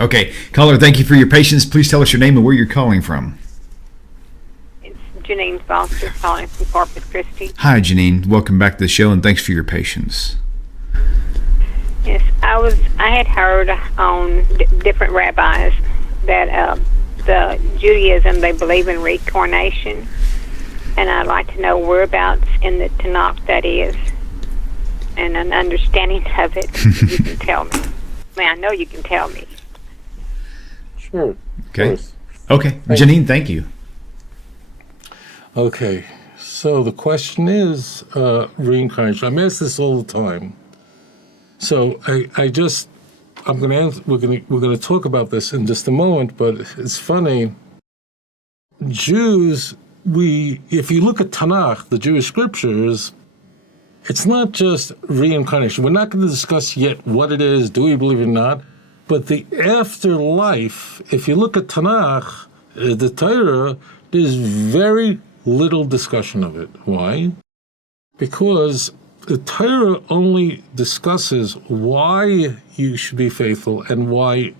Okay, caller, thank you for your patience. Please tell us your name and where you're calling from. It's Janine Foster calling from Corpus Christi. Hi, Janine. Welcome back to the show, and thanks for your patience. Yes, I had heard on different rabbis that the Judaism, they believe in reincarnation, and I'd like to know whereabouts in the Tanakh that is, and an understanding of it. You can tell me. I know you can tell me. Sure. Okay. Okay. Janine, thank you. Okay. So the question is reincarnation. I'm asked this all the time. So I'm going to answer, we're going to talk about this in just a moment, but it's funny. Jews, if you look at Tanakh, the Jewish scriptures, it's not just reincarnation. We're not going to discuss yet what it is, do we believe it or not, but the afterlife, if you look at Tanakh, the Torah, there's very little discussion of it. Why? Because the Torah only discusses why you should be faithful and what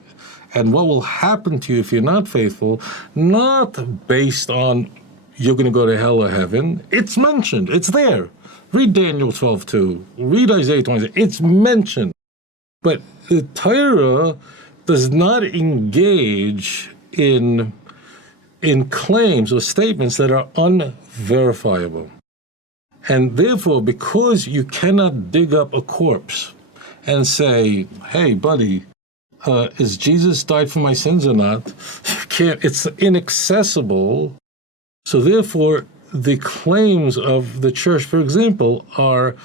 will happen to you if you're not faithful, not based on you're going to go to hell or heaven. It's mentioned. It's there. Read Daniel 12:2. Read Isaiah 26. It's mentioned. But the Torah does not engage in claims or statements that are unverifiable. And therefore, because you cannot dig up a corpse and say, hey, buddy, is Jesus died for my sins or not? You can't. It's inaccessible. So therefore, the claims of the church, for example, are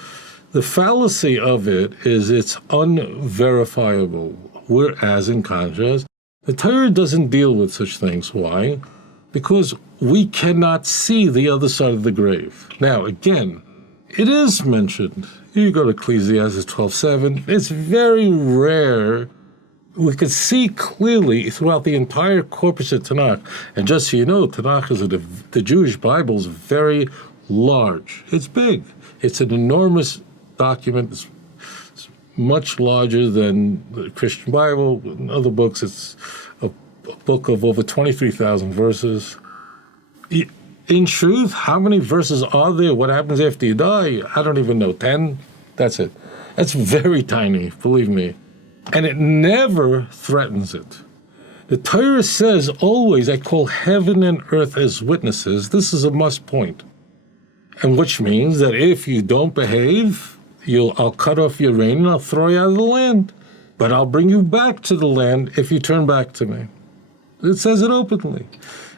the fallacy of it is it's unverifiable, whereas in contrast, the Torah doesn't deal with such things. Why? Because we cannot see the other side of the grave. Now, again, it is mentioned. You go to Ecclesiastes 12:7. It's very rare. We could see clearly throughout the entire corpus of Tanakh. And just so you know, Tanakh is the Jewish Bible is very large. It's big. It's an enormous document. It's much larger than the Christian Bible. In other books, it's a book of over 23,000 verses. In truth, how many verses are there? What happens after you die? I don't even know. 10? That's it. That's very tiny, believe me. And it never threatens it. The Torah says always, I call heaven and earth as witnesses. This is a must point. And which means that if you don't behave, I'll cut off your rain and I'll throw you out of the land. But I'll bring you back to the land if you turn back to me. It says it openly.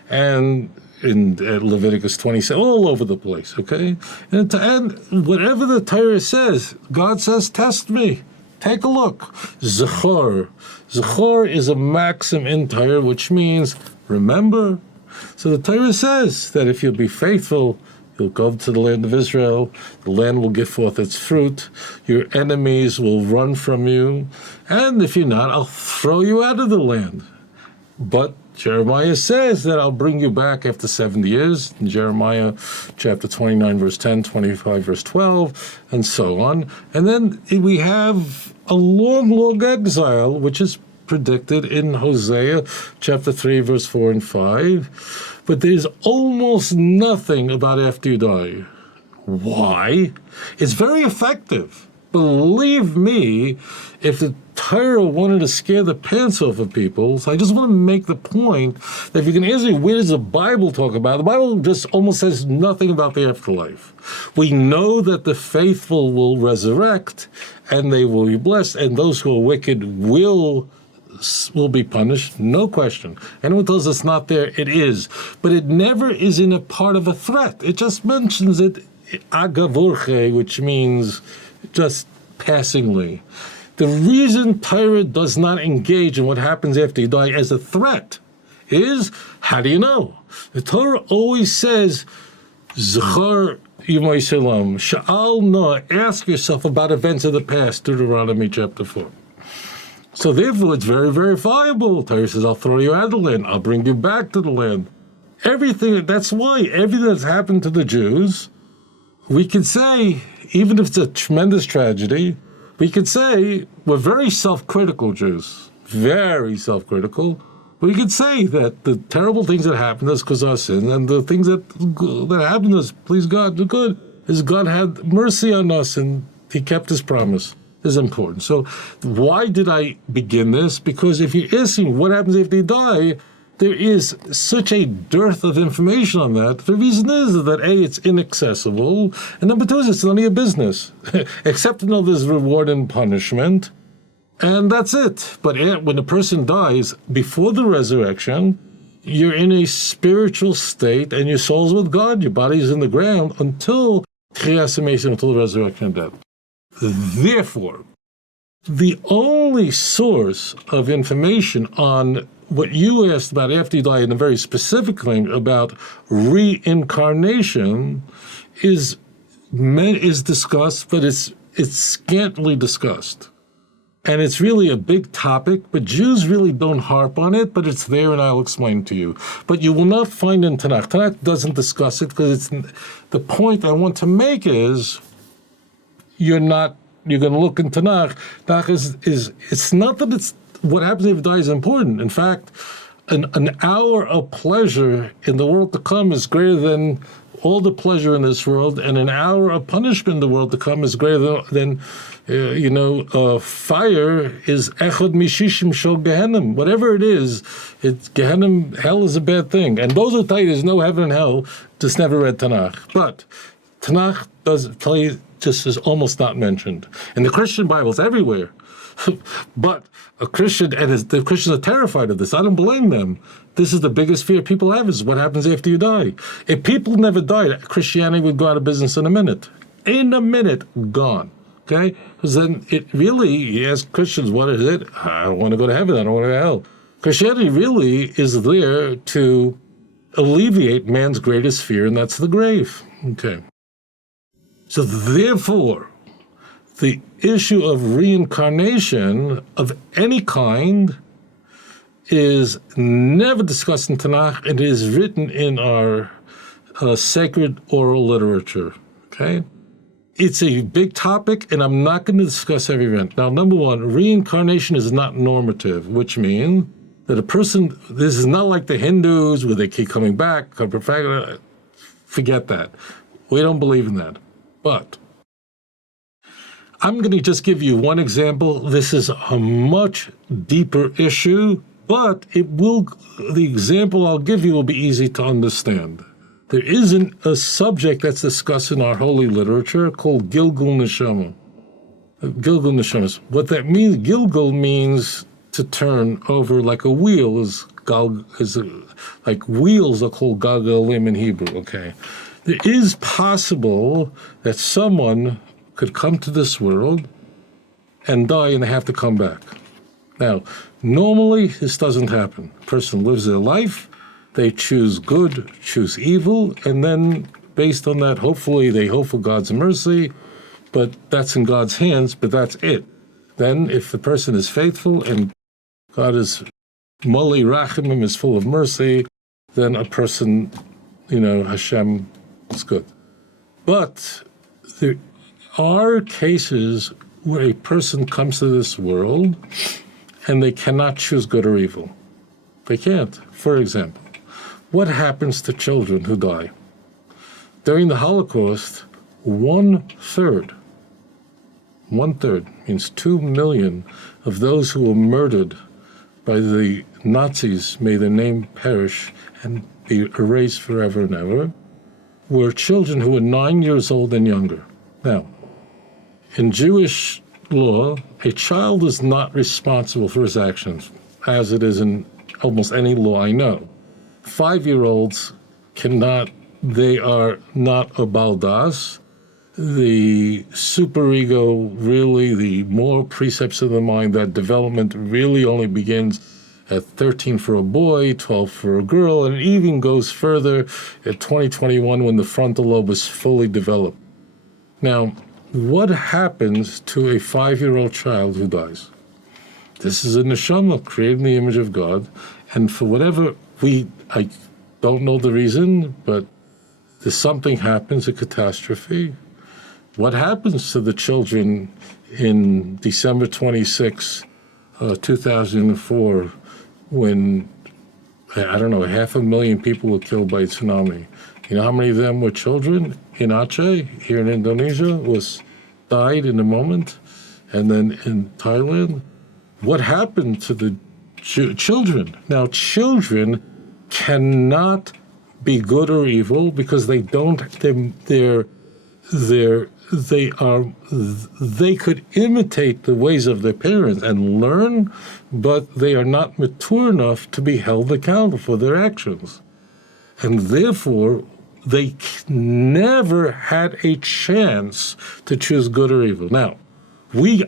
And in Leviticus 27, all over the place, okay? And whatever the Torah says, God says, test me. Take a look. Zachor. Zachor is a maxim in Torah, which means remember. So the Torah says that if you'll be faithful, you'll go to the land of Israel, the land will give forth its fruit, your enemies will run from you, and if you're not, I'll throw you out of the land. But Jeremiah says that I'll bring you back after 70 years, in Jeremiah chapter 29, verse 10, 25, verse 12, and so on. And then we have a long, long exile, which is predicted in Hosea chapter 3, verse 4 and 5. But there's almost nothing about after you die. Why? It's very effective. Believe me, if the Torah wanted to scare the pants off of people, so I just want to make the point that if you can ask me, where does the Bible talk about it? The Bible just almost says nothing about the afterlife. We know that the faithful will resurrect and they will be blessed, and those who are wicked will be punished, no question. Anyone tells us not there, it is. But it never is in a part of a threat. It just mentions it agavurche, which means just passingly. The reason Torah does not engage in what happens after you die as a threat is, how do you know? The Torah always says, Zachar Yimai Selam, Sha'al Na, ask yourself about events of the past, Deuteronomy chapter 4. So therefore, it's very verifiable. Torah says, I'll throw you out of the land. I'll bring you back to the land. That's why everything that's happened to the Jews, we could say, even if it's a tremendous tragedy, we could say we're very self-critical Jews. very self-critical. But you could say that the terrible things that happened to us because of our sin, and the things that happened to us, please God, the good, is God had mercy on us and he kept his promise. This is important. So why did I begin this? Because if you're asking what happens if they die, there is such a dearth of information on that. The reason is that A, it's inaccessible, and number two is it's none of your business, except to know there's reward and punishment. And that's it. But when a person dies before the resurrection, you're in a spiritual state and your soul's with God. Your body's in the ground until until the resurrection of death. Therefore, the only source of information on what you asked about after you die, and a very specific thing about reincarnation, is discussed, but it's scantily discussed. And it's really a big topic, but Jews really don't harp on it, but it's there and I'll explain to you. But you will not find in Tanakh. Tanakh doesn't discuss it because the point I want to make is you're going to look in Tanakh. Tanakh it's not that it's what happens if you die is important. In fact, an hour of pleasure in the world to come is greater than all the pleasure in this world, and an hour of punishment in the world to come is greater than fire is echad mishishim shel Gehenna. Whatever it is, Gehenna, hell is a bad thing. And those who tell you there's no heaven and hell just never read Tanakh. But Tanakh does tell you just is almost not mentioned. In the Christian Bibles everywhere. But the Christians are terrified of this. I don't blame them. This is the biggest fear people have, is what happens after you die. If people never died, Christianity would go out of business in a minute. In a minute, gone. Okay? Because then it really, you ask Christians, what is it? I don't want to go to heaven. I don't want to go to hell. Christianity really is there to alleviate man's greatest fear, and that's the grave. Okay. So therefore, the issue of reincarnation of any kind is never discussed in Tanakh. It is written in our sacred oral literature. Okay? It's a big topic, and I'm not going to discuss every event. Now, number one, reincarnation is not normative, which means that a person, this is not like the Hindus where they keep coming back. Forget that. We don't believe in that. But I'm going to just give you one example. This is a much deeper issue, but the example I'll give you will be easy to understand. There isn't a subject that's discussed in our holy literature called gilgul neshama. Gilgul neshama. What that means, gilgul means to turn over like a wheel, like wheels are called galgalim in Hebrew, okay? It is possible that someone could come to this world and die and they have to come back. Now, normally this doesn't happen. A person lives their life, they choose good, choose evil, and then based on that, hopefully they hope for God's mercy, but that's in God's hands, but that's it. Then if the person is faithful and God is Mali Rachimim, is full of mercy, then a person, Hashem is good. But there are cases where a person comes to this world and they cannot choose good or evil. They can't. For example, what happens to children who die? During the Holocaust, one-third means 2 million of those who were murdered by the Nazis, may their name perish and be erased forever and ever, were children who were 9 years old and younger. Now, in Jewish law, a child is not responsible for his actions, as it is in almost any law I know. 5-year-olds they are not a baldas. The superego, really, the moral precepts of the mind, that development really only begins at 13 for a boy, 12 for a girl, and it even goes further at 2021 when the frontal lobe is fully developed. Now, what happens to a 5-year-old child who dies? This is a neshama created in the image of God, and for whatever I don't know the reason, but there's something happens, a catastrophe. What happens to the children in December 26, 2004, when, I don't know, 500,000 people were killed by tsunami. You know how many of them were children? In Aceh, here in Indonesia, died in a moment. And then in Thailand, what happened to the children? Now, children cannot be good or evil because they don't, they could imitate the ways of their parents and learn, but they are not mature enough to be held accountable for their actions. And therefore, they never had a chance to choose good or evil. Now,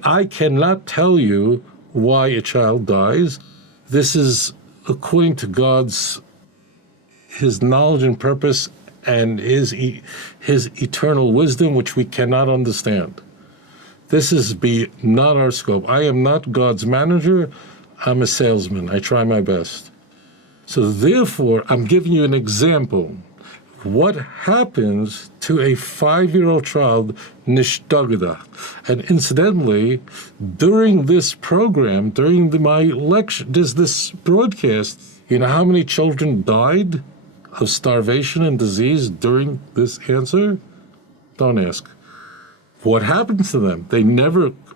I cannot tell you why a child dies. This is according to His knowledge and purpose and His eternal wisdom, which we cannot understand. This is not our scope. I am not God's manager. I'm a salesman. I try my best. So therefore, I'm giving you an example. What happens to a 5-year-old child, nishtagada? And incidentally, during this program, during my lecture, this broadcast, you know how many children died of starvation and disease during this answer? Don't ask. What happens to them?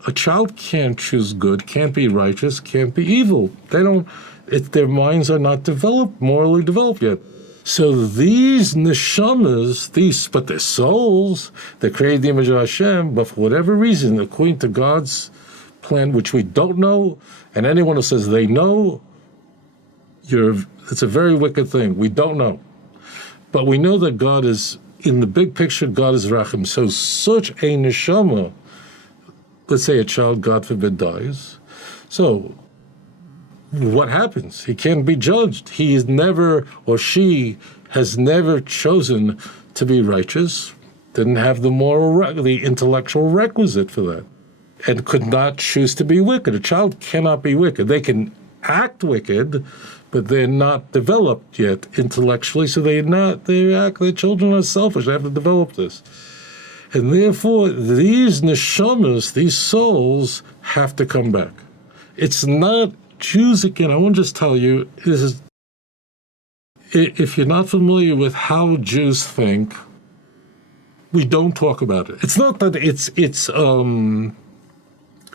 A child can't choose good, can't be righteous, can't be evil. Their minds are not morally developed yet. So these neshamas, but their souls, they create the image of Hashem, but for whatever reason, according to God's plan, which we don't know, and anyone who says they know, it's a very wicked thing. We don't know. But we know that God is, in the big picture, God is Rachim. So such a neshama, let's say a child, God forbid, dies. So what happens? He can't be judged. He is never, or she has never chosen to be righteous, didn't have the intellectual requisite for that, and could not choose to be wicked. A child cannot be wicked. They can act wicked, but they're not developed yet intellectually, so their children are selfish. They have to develop this. And therefore, these neshamas, these souls, have to come back. It's not Jews, again, I want to just tell you, if you're not familiar with how Jews think, we don't talk about it. It's not that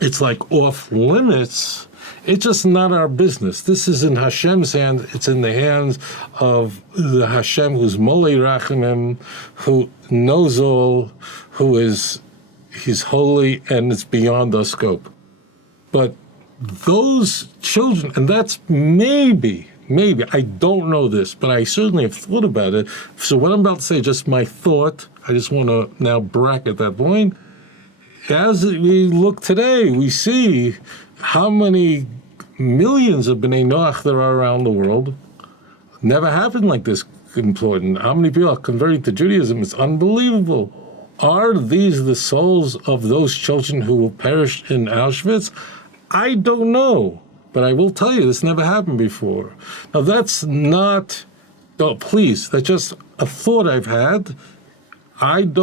it's like off limits. It's just not our business. This is in Hashem's hand. It's in the hands of the Hashem who's Molei Rachamim, who knows all, he's holy, and it's beyond our scope. But those children, and that's maybe, I don't know this, but I certainly have thought about it. So what I'm about to say, just my thought, I just want to now bracket that point. As we look today, we see how many millions of B'nai Noach there are around the world. Never happened like this important. How many people are converting to Judaism? It's unbelievable. Are these the souls of those children who perished in Auschwitz? I don't know, but I will tell you, this never happened before. Now, that's not, please, that's just a thought I've had. I'm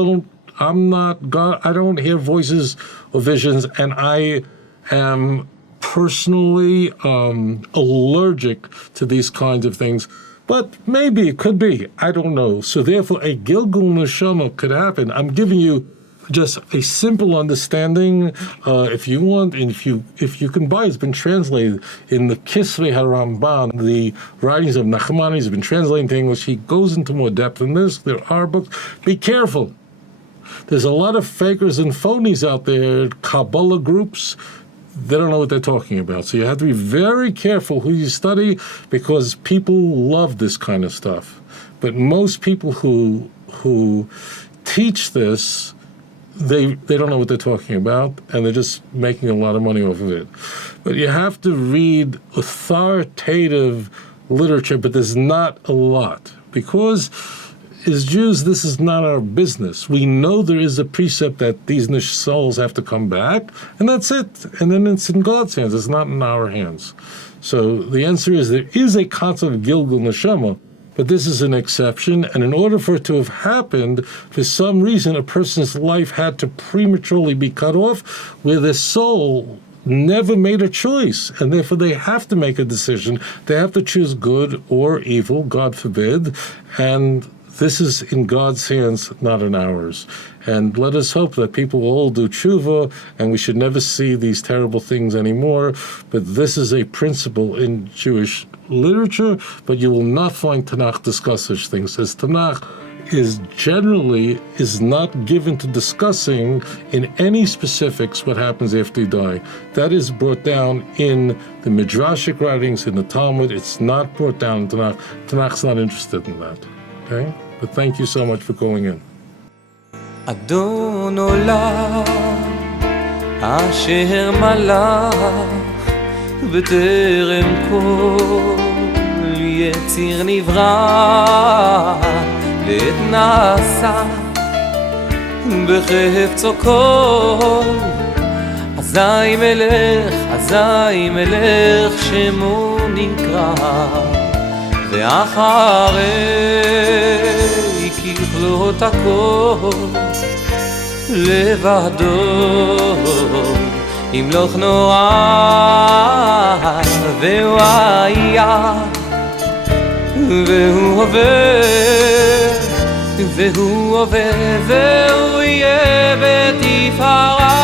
not God, I don't hear voices or visions, and I am personally allergic to these kinds of things. But maybe it could be, I don't know. So therefore, a gilgul neshama could happen. I'm giving you just a simple understanding, if you want, and if you can buy, it's been translated in the Kisvei HaRamban, the writings of Nachmani has been translated into English. He goes into more depth in this. There are books. Be careful. There's a lot of fakers and phonies out there, Kabbalah groups. They don't know what they're talking about. So you have to be very careful who you study, because people love this kind of stuff. But most people who teach this, they don't know what they're talking about, and they're just making a lot of money off of it. But you have to read authoritative literature, but there's not a lot, because as Jews, this is not our business. We know there is a precept that these souls have to come back, and that's it. And then it's in God's hands. It's not in our hands. So the answer is there is a concept of gilgul neshama, but this is an exception, and in order for it to have happened, for some reason, a person's life had to prematurely be cut off, where the soul never made a choice, and therefore they have to make a decision. They have to choose good or evil, God forbid, and this is in God's hands, not in ours. And let us hope that people will all do tshuva, and we should never see these terrible things anymore. But this is a principle in Jewish literature, but you will not find Tanakh discuss such things, as Tanakh is not given to discussing in any specifics what happens after you die. That is brought down in the Midrashic writings, in the Talmud. It's not brought down in Tanakh. Tanakh's not interested in that. Okay? But thank you so much for calling in. אדון עולם אשר מלך בטרם כל יציר נברא לעת נעשה בחפצו כל אזי מלך שמו נקרא ואחרי ככלות הכל לבדו ימלוך נורא והוא היה והוא הווה והוא יהיה בתפארה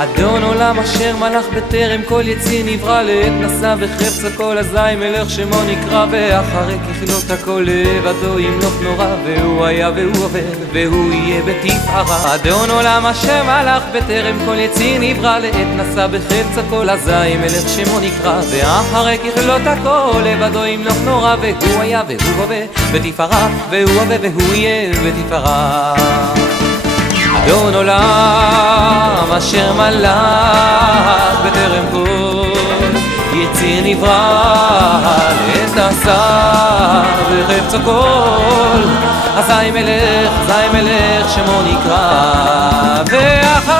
אדון עולם אשר מלך בטרם כל יציר נברא לעת נשא בחפצו כל אזי מלך שמו נקרא ואחרי ככלות הכל לבדו ימלוך נורא והוא היה והוא הווה והוא יהיה בתפארה אדון עולם אשר מלך בטרם כל יציר נברא לעת נשא בחפצו כל אזי מלך שמו נקרא ואחרי ככלות הכל לבדו ימלוך נורא והוא היה והוא הווה בתפארה והוא הווה והוא יהיה בתפארה אדון עולם אשר מלך בטרם כל יציר נברא לעת נעשה בחפצו כל אזי מלך שמו נקרא ואחרי